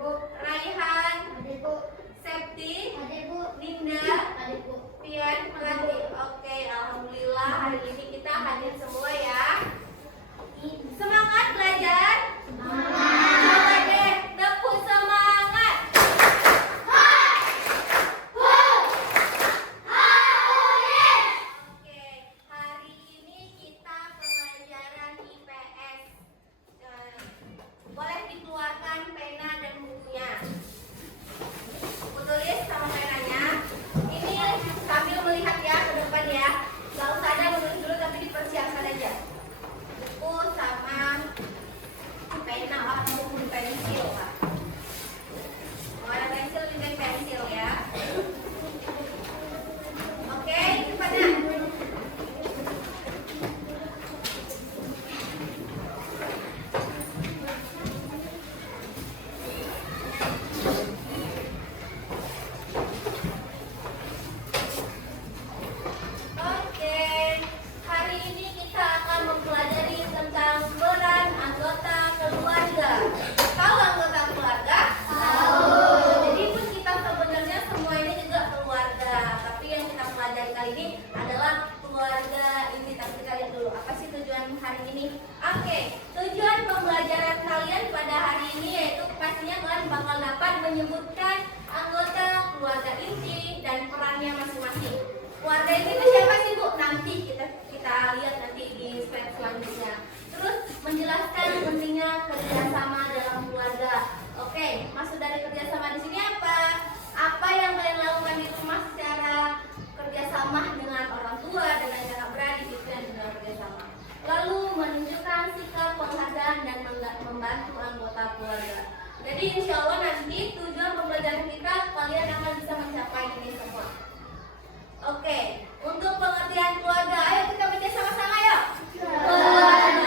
Raihan, Septi, Ninda, Pian, Melati. Oke, alhamdulillah hari ini kita hadir semua ya. Semangat belajar. Coba deh tepuk semangat. Oke, hari ini kita pelajaran IPS. Boleh dikeluarkan pena dan bukunya. Buku tulis sama penanya. Ini sambil melihat ya ke depan ya. Gak usah ada menulis dulu tapi dipersiapkan aja. Buku sama pena atau pensil Pak. Mau ada pensil juga pensil ya. Oke, cepatnya. Menyebutkan anggota keluarga inti dan perannya masing-masing. Keluarga inti itu siapa sih Bu? Nanti kita lihat nanti di slide selanjutnya. Terus menjelaskan pentingnya kerjasama dalam keluarga. Oke, maksud dari kerjasama di sini apa? Apa yang kalian lakukan di rumah secara kerjasama dengan orang tua, dengan kakak beradik itu yang dengan kerjasama. Lalu menunjukkan sikap penghargaan dan membantu anggota keluarga. Jadi insya Allah nanti tujuan pembelajaran kita kalian akan bisa mencapai ini semua. Oke, untuk pengertian keluarga, ayo kita baca sama-sama ya. Keluarga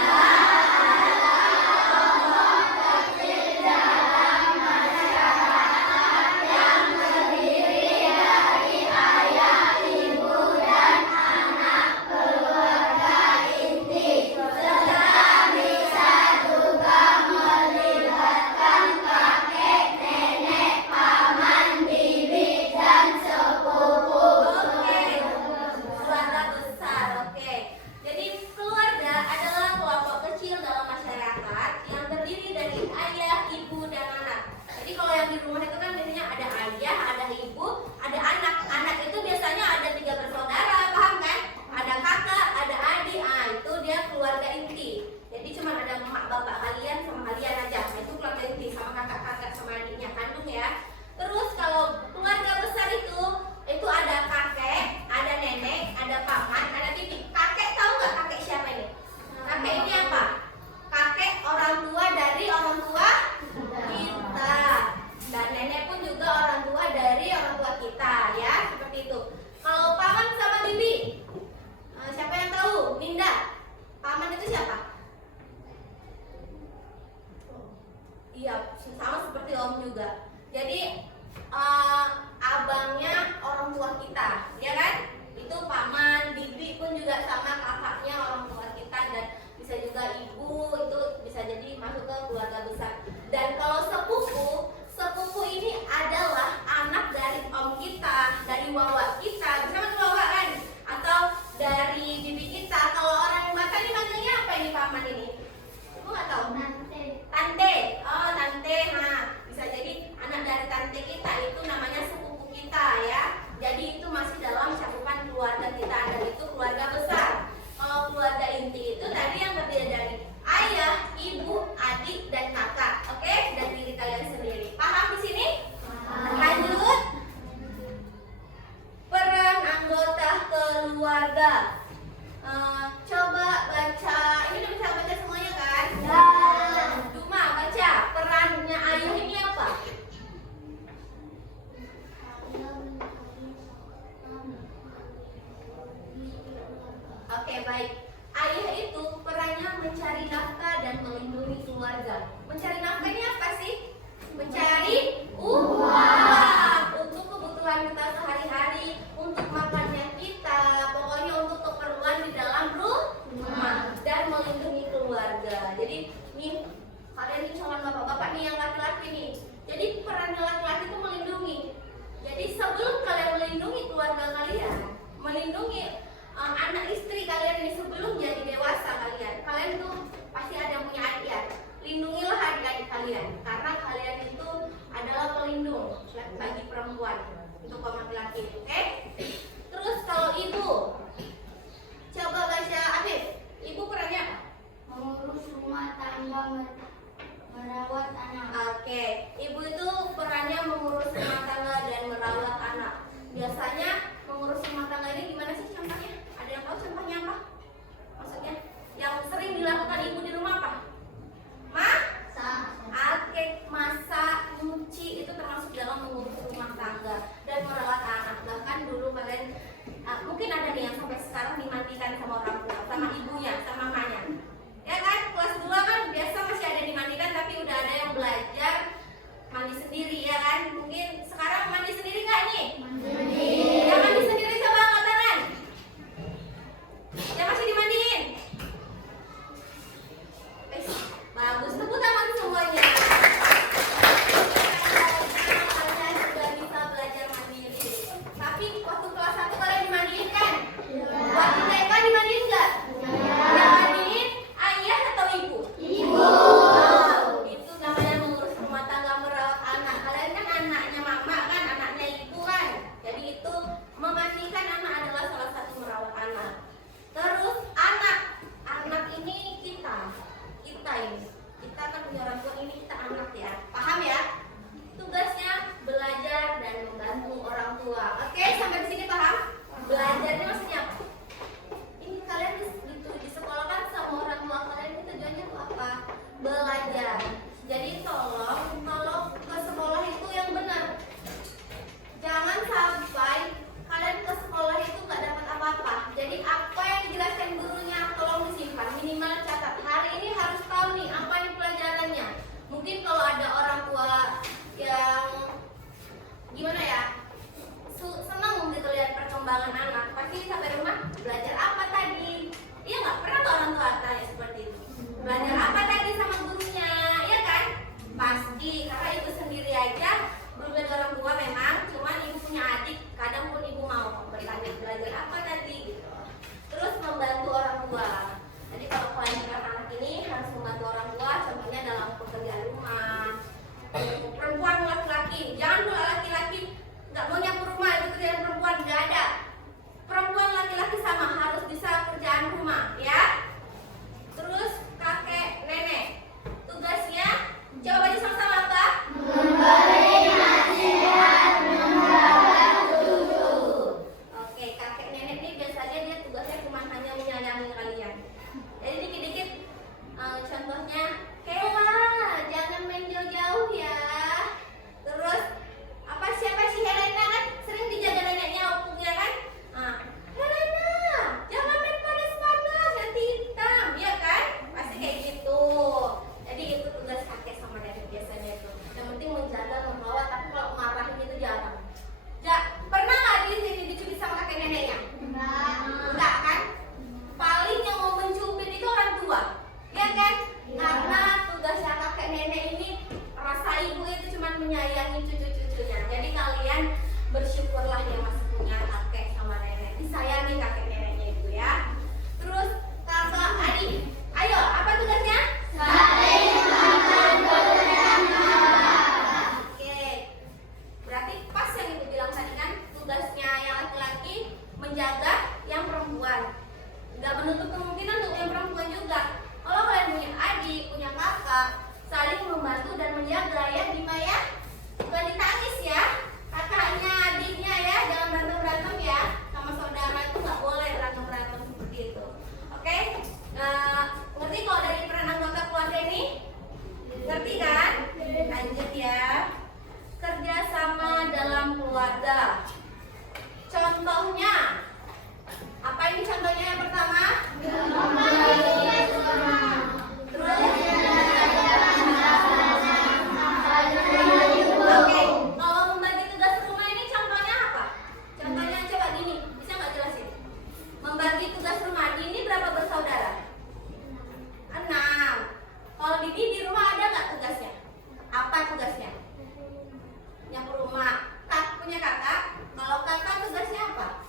tante. Oh, tante. Nah, bisa jadi anak dari tante pelindung bagi perempuan untuk kaum laki-laki. Oke? Terus kalau ibu, coba baca Afif. Ibu perannya apa? Mengurus rumah tangga, merawat anak. Oke, ibu itu perannya mengurus rumah tangga dan merawat anak. Biasanya mengurus rumah tangga ini gimana sih contohnya? Ada yang tahu contohnya apa? Maksudnya yang sering dilakukan ibu di rumah apa? Oke, masak, nyuci itu termasuk dalam mengurus rumah tangga dan merawat anak. Bahkan dulu kalian mungkin ada nih yang sampai sekarang dimandikan sama orang tua, sama ibunya, sama mamanya. Ya kan, kelas 2 kan biasa masih ada dimandikan, tapi udah ada yang belajar mandi sendiri ya kan. Mungkin sekarang mandi sendiri nggak nih? Mandi. Yang mandi sendiri coba angkat tangan. Yang masih dimandiin? Bagus, tepuk tangan semuanya. Kalian sudah bisa belajar mandiri. Tapi waktu kelas 1 kalian dimandiin kan? Waktu TK dimandiin nggak? Yang mandiin ayah atau ibu? Ibu. Itu namanya mengurus rumah tangga, merawat anak. Kalian kan anaknya mama kan, anaknya ibu kan. Jadi itu memandikan anak adalah salah satu merawat anak. Terus anak ini kita ini. Kita kan punya orang tua, ini kita anak ya. Paham ya? Tugasnya belajar dan membantu orang tua. Oke, sampai di sini paham? Belajarnya maksudnya apa? Ini kalian di sekolah kan sama orang tua kalian, ini tujuannya tuh apa? Belajar. Jadi tolong kalau ke sekolah itu yang benar. Jangan sampai kalian ke sekolah itu nggak dapat apa-apa. Jadi apa yang dijelaskan gurunya tolong disimpan, minimal catat. Hari ini harus tahu nih apa nih pelajarannya. Mungkin kalau ada orang tua yang gimana ya, senang gitu lihat perkembangan anak, pasti sampai rumah belajar apa tadi? Iya nggak? Pernah nggak orang tua tanya seperti itu? Belajar apa tadi sama gurunya? Iya kan? Pasti, karena ibu sendiri aja belum ada orang tua memang, cuman ibu punya adik, kadang pun ibu mau bertanya belajar apa tadi gitu. Terus membantu orang tua. Jadi kalau kelanjutan anak ini harus membantu orang tua, contohnya dalam pekerjaan rumah. Perempuan laki-laki, jangan pula laki-laki nggak mau nyapu rumah, itu kerjaan perempuan, nggak ada. Perempuan laki-laki sama harus bisa kerjaan rumah, ya. Terus kakek nenek, tugasnya coba baca sama-sama apa? Memberi nasihat, merawat cucu. Oke, kakek nenek ini biasanya dia tugasnya cuma hanya menyayangi kalian. Jadi dikit-dikit contohnya, Kela, jangan main jauh-jauh ya. Terus siapa sih Helena kan sering dijaga neneknya opungnya kan? Helena, jangan main panas-panas nanti hitam, ya kan? Pasti kayak gitu. Jadi itu tugas kakek sama nenek biasanya itu. Yang penting menjaga, membawa, tapi kalau marahin itu jarang. Pernah nggak dicubit sama kakek neneknya? Enggak kan? Paling yang mau mencubit itu orang tua, ya kan? Karena tugasnya kakek nenek ini rasa ibu itu cuma menyayangi cucu-cucunya. Jadi kalian bersyukurlah ya masih punya kakek sama nenek, disayangi kakek neneknya itu ya. Terus kakak adik, ayo apa tugasnya? Saling makan bersama. Oke, berarti pas yang ibu bilang tadi kan, tugasnya yang laki-laki menjaga yang perempuan. Nggak menutup kemungkinan untuk yang perempuan juga. Kalau kalian punya adik, punya kakak, saling membantu dan menjaga ya, Bima ya. Bukan ditangis ya, kakaknya, adiknya ya, jangan berantem-berantem ya. Sama saudara itu nggak boleh berantem-berantem seperti itu. Oke? Ngerti kalau dari peran anggota keluarga ini? Ngerti kan? Lanjut ya. Kerjasama dalam keluarga. Contohnya, apa ini contohnya yang pertama? Oke, kalau membagi tugas rumah ini contohnya apa? Contohnya coba gini, bisa nggak jelasin? Membagi tugas rumah, Dini berapa bersaudara? 6. Kalau Dini di rumah ada nggak tugasnya? Apa tugasnya? Yang rumah. Punya kakak? Kalau kakak tugasnya apa?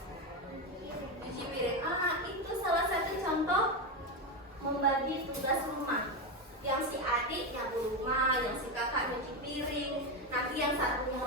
Cuci piring. Itu salah satu contoh membagi tugas rumah. Yang si adik nyapu rumah, yang si kakak nyuci piring, nanti yang satunya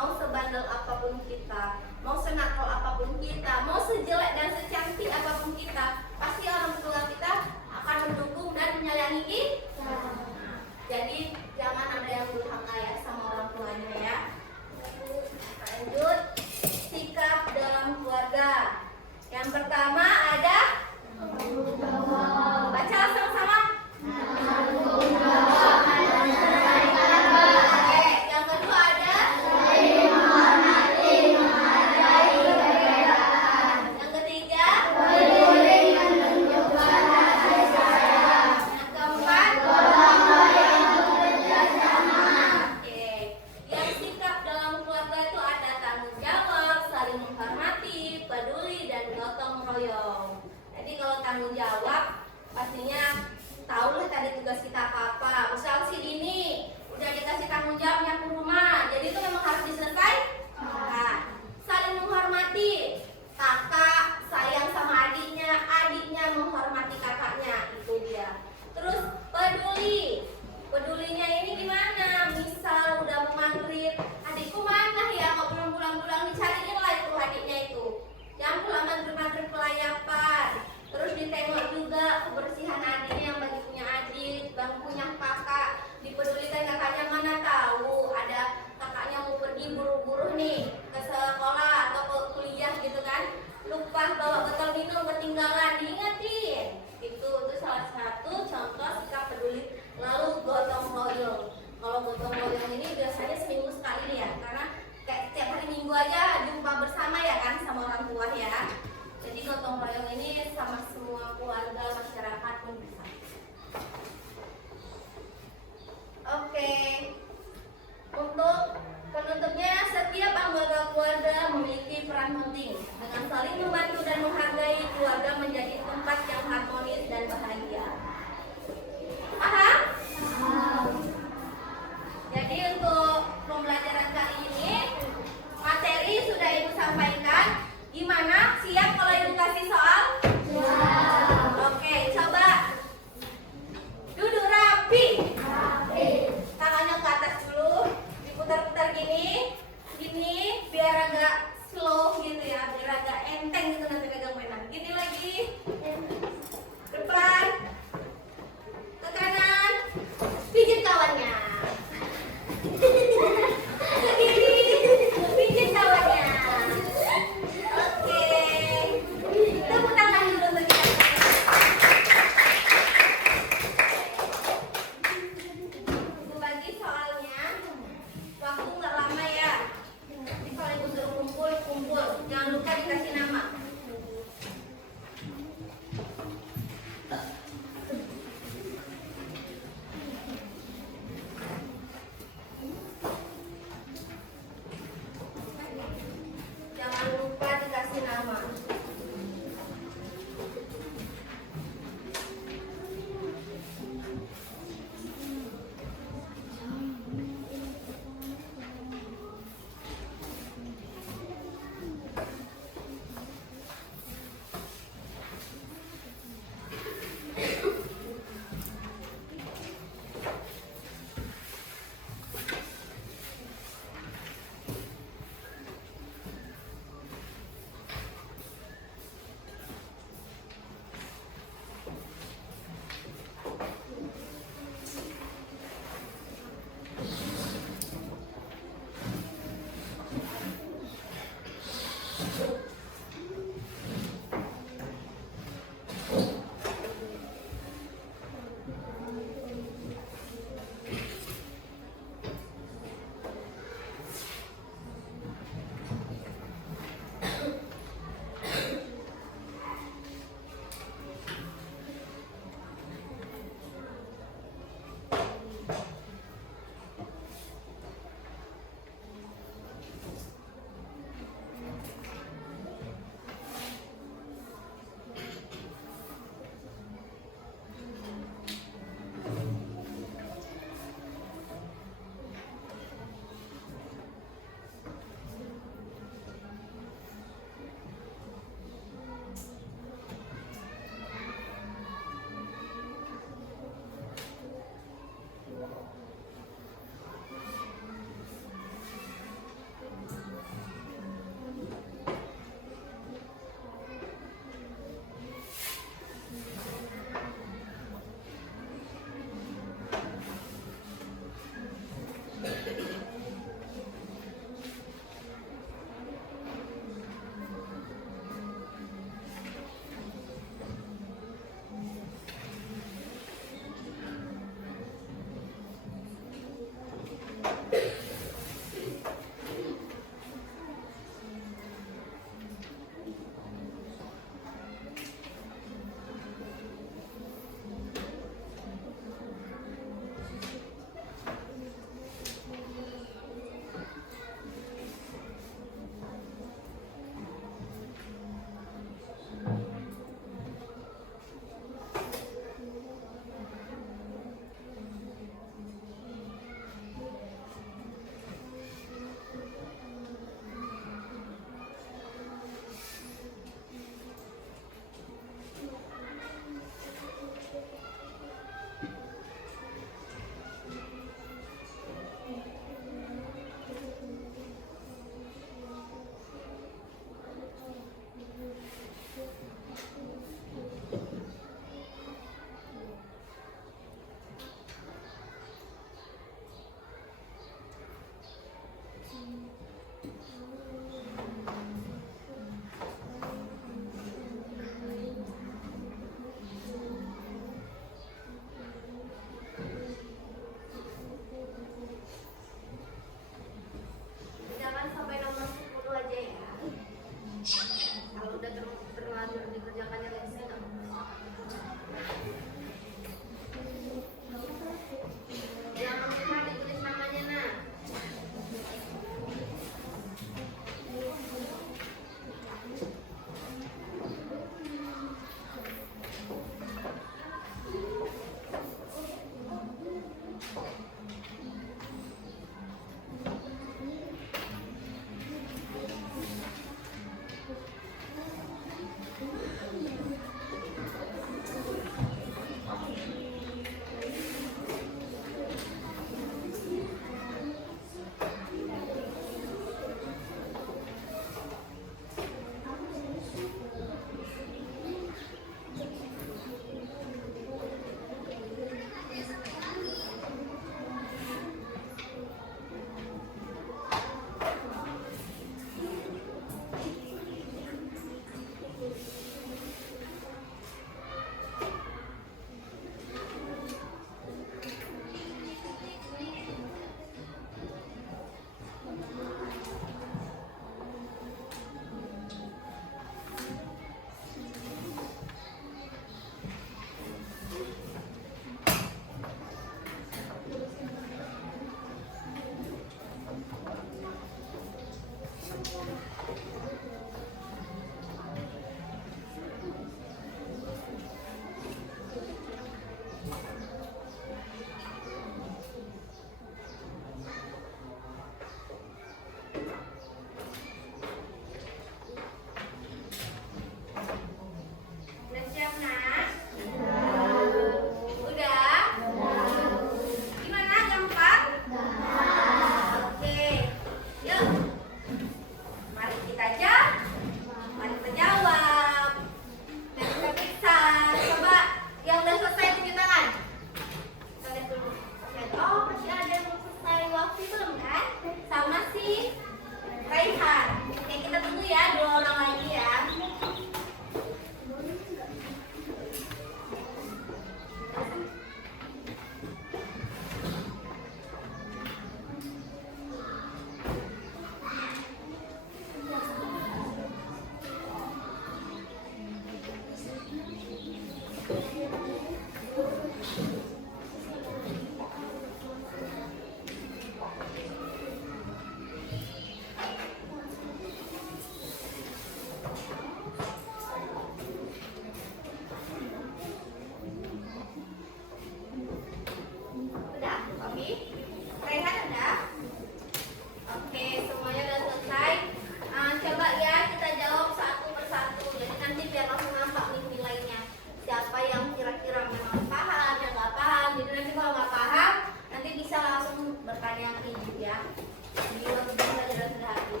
ya. Di waktu pelajaran sudah habis.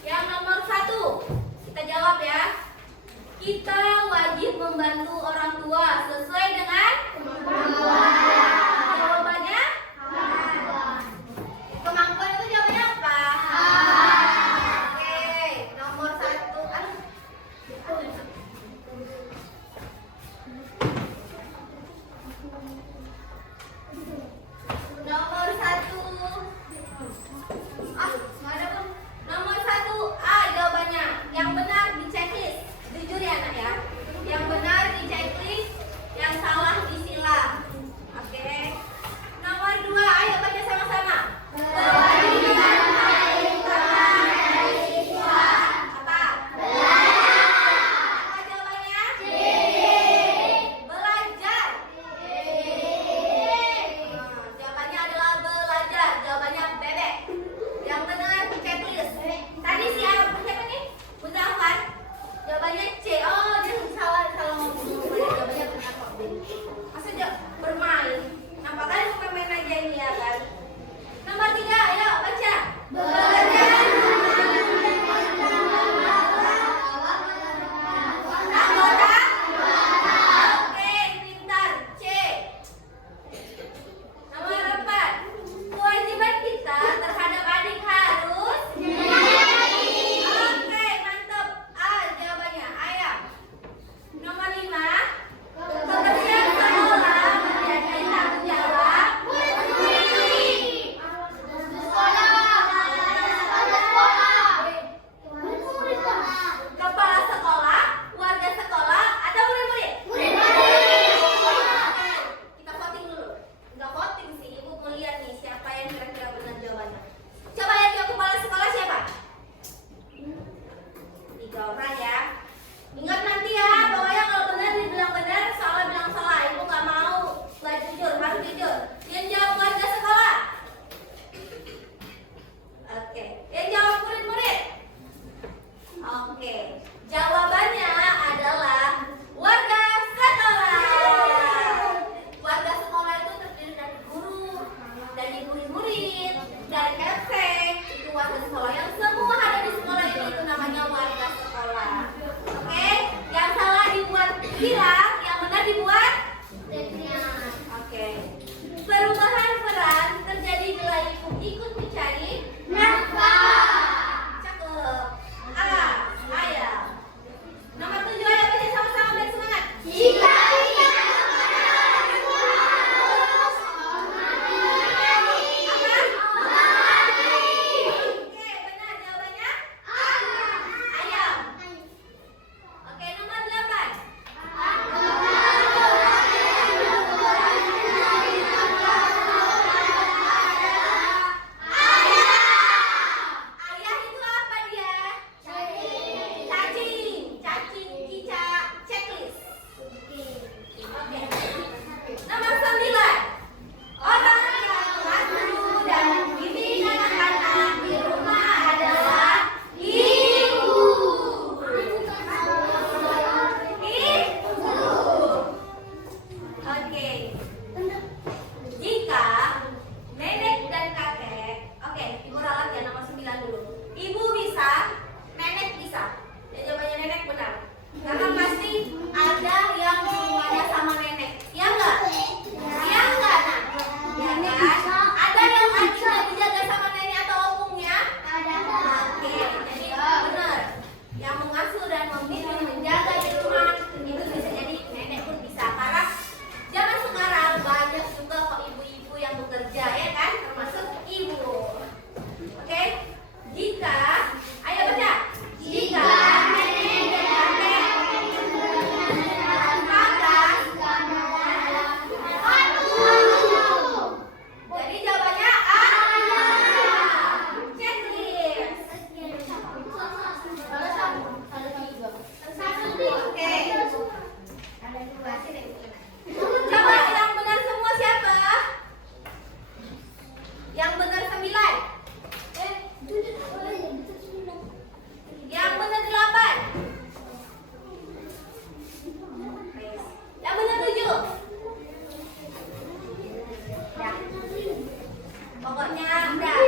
Yang nomor 1, kita jawab ya. Kita wajib membantu orang tua sesuai dengan jawabannya. Kemampuan itu jawabannya apa? Oke, nomor 1. Nomor 1. Nggak ada pun. Nomor 1 A jawabannya. Yang benar di checklist. Jujur ya anak ya. Yang benar di checklist, yang salah disilang. Oke. Nomor 2, ayo baca sama-sama. Kewajiban paling utama dari siswa apa? Apa jawabannya? Belajar. Jawabannya adalah belajar. Jawabannya bebek. Yang benar checklist. Tadi siapa nih? Muzafar. Jawabannya C. Oh, dia salah ngomong. Jawabannya benar kok. Masa bermain? Nampak kan main aja ini ya kan? Nomor 3, ayo baca. Bekerja. Anggota. Oke, pintar. C. Nomor 4, kewajiban kita terhadap adik harus. Oke, mantap. A jawabannya, ayam. Nomor 5, kebersihan sekolah menjadi tanggung jawab. Kepala sekolah, warga sekolah, atau murid-murid? Oke, kita voting dulu. Enggak voting sih, ibu mau lihat nih siapa yang kira-kira benar jawabannya. Coba lihat yang kepala sekolah siapa? 3 orang ya. Ingat nanti ya, pokoknya kalau benar dibilang benar, salah bilang salah. Ibu nggak mau nggak jujur, harus jujur. Yang jawab warga sekolah. Oke, yang jawab murid-murid. Oke, jawabannya adalah warga sekolah. Warga sekolah itu terdiri dari guru, dari murid-murid, dari FC. Itu warga sekolah yang semua ada di sekolah ini, itu namanya warga sekolah. Oke, yang salah dibuat hilang, yang benar dibuat. Oke, perubahan peran terjadi bila ibu ikut mencari nafkah. Cakep. A, ayam. Nomor 7, ayo baca sama-sama biar semangat. Jika Oke, benar jawabannya. Ayam. Oke, nomor 8. Ayah itu apa dia? Cacing. Cacing cicak checklist. Oke. Nomor 9. Orang yang mengasuh dan membimbing anak-anak di rumah adalah ibu. Ibu. Oke. Jika nenek dan kakek, oke, ibu ralat ya nomor 9 dulu. Ibu bisa, nenek bisa. Ya, jawabannya nenek benar. Karena pasti ada yang semuanya sama nenek. Ya enggak? Ya enggak, Nak? Ya kan? Ada yang adiknya dijaga sama nenek atau opungnya? Oke, jadi benar. Yang mengasuh dan membimbing menjaga di rumah itu bisa jadi nenek pun bisa. Karena zaman sekarang banyak juga kok ibu-ibu yang bekerja ya kan, termasuk ibu. Oke, jika, ayo baca. Jika nenek dan kakek jadi jawabannya A. Checklist. Oke. Coba yang benar semua siapa? Yang benar 9. Yang benar 8. Yang benar 7. Ya. Pokoknya udah.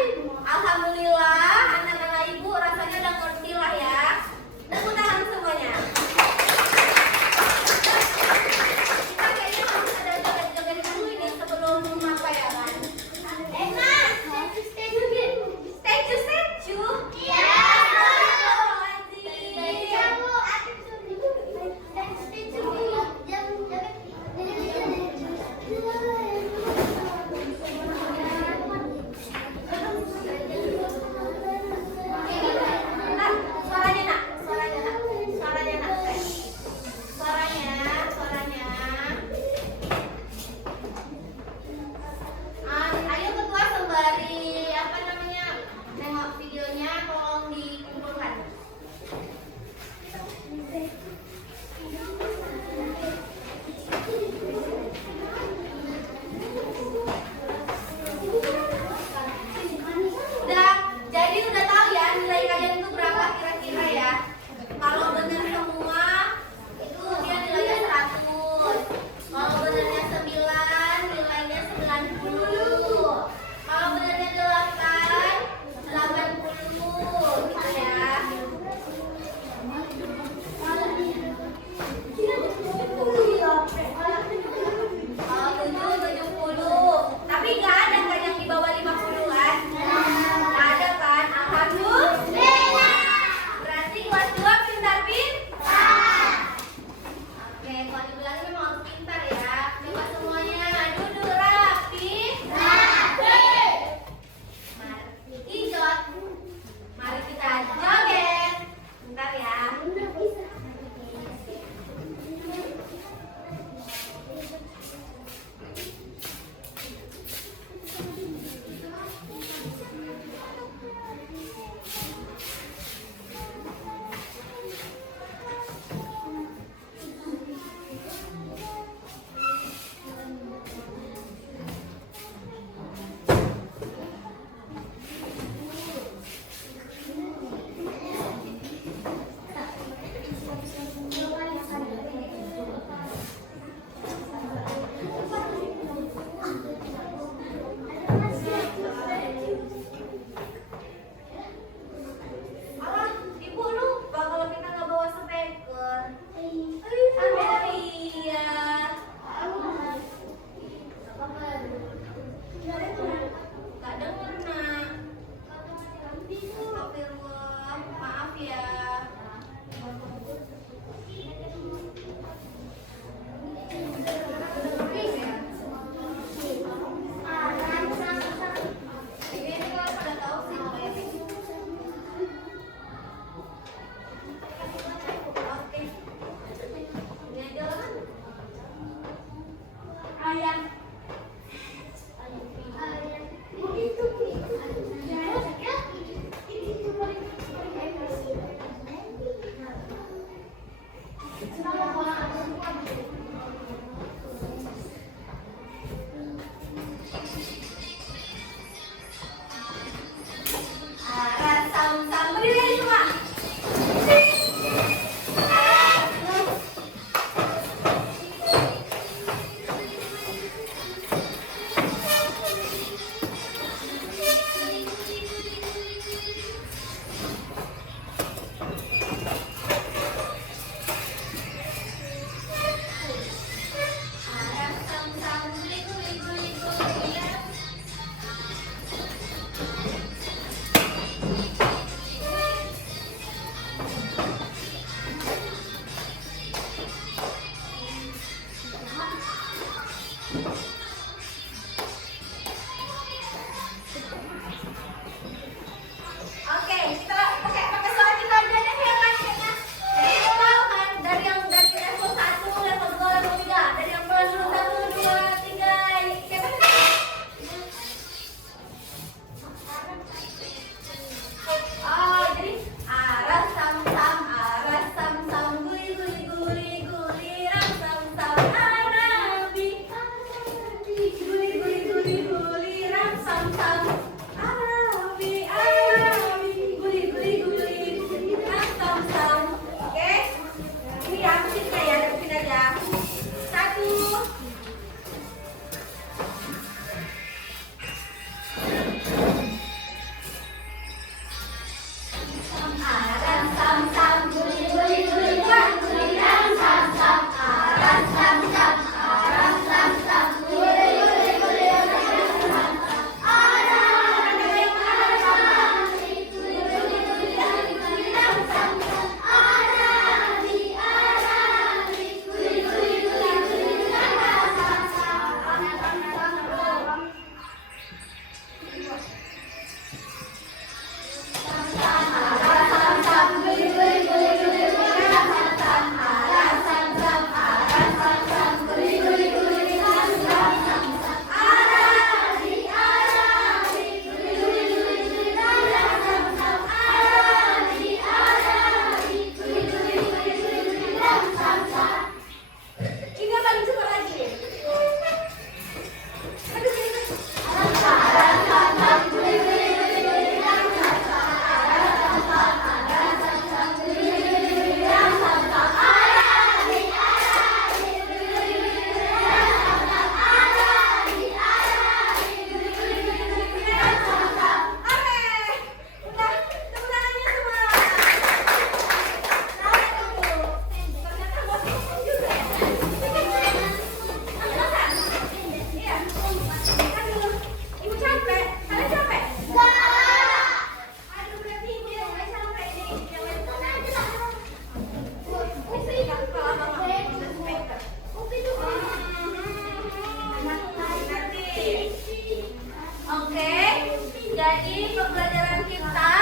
Jadi pembelajaran kita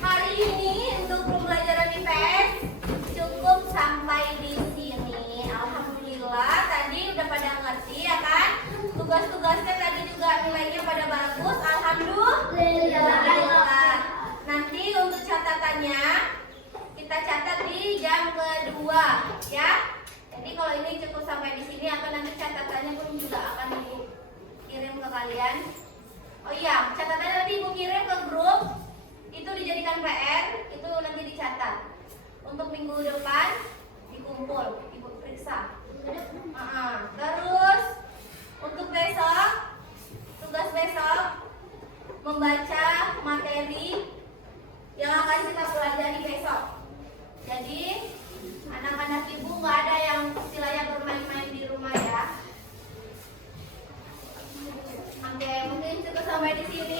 hari ini untuk pembelajaran IPS cukup sampai di sini. Alhamdulillah tadi udah pada ngerti ya kan? Tugas-tugasnya tadi juga nilainya pada bagus. Alhamdulillah. Nanti untuk catatannya kita catat di jam kedua ya. Jadi kalau ini cukup sampai di sini, akan nanti catatannya pun juga akan dikirim ke kalian. Oh iya, catatannya nanti ibu kirim ke grup. Itu dijadikan PR, itu nanti dicatat. Untuk minggu depan dikumpul, ibu periksa. Terus untuk besok, tugas besok membaca materi yang akan kita pelajari besok. Jadi anak-anak ibu nggak ada yang istilahnya bermain-main di rumah ya. Oke, mungkin cukup sampai di sini.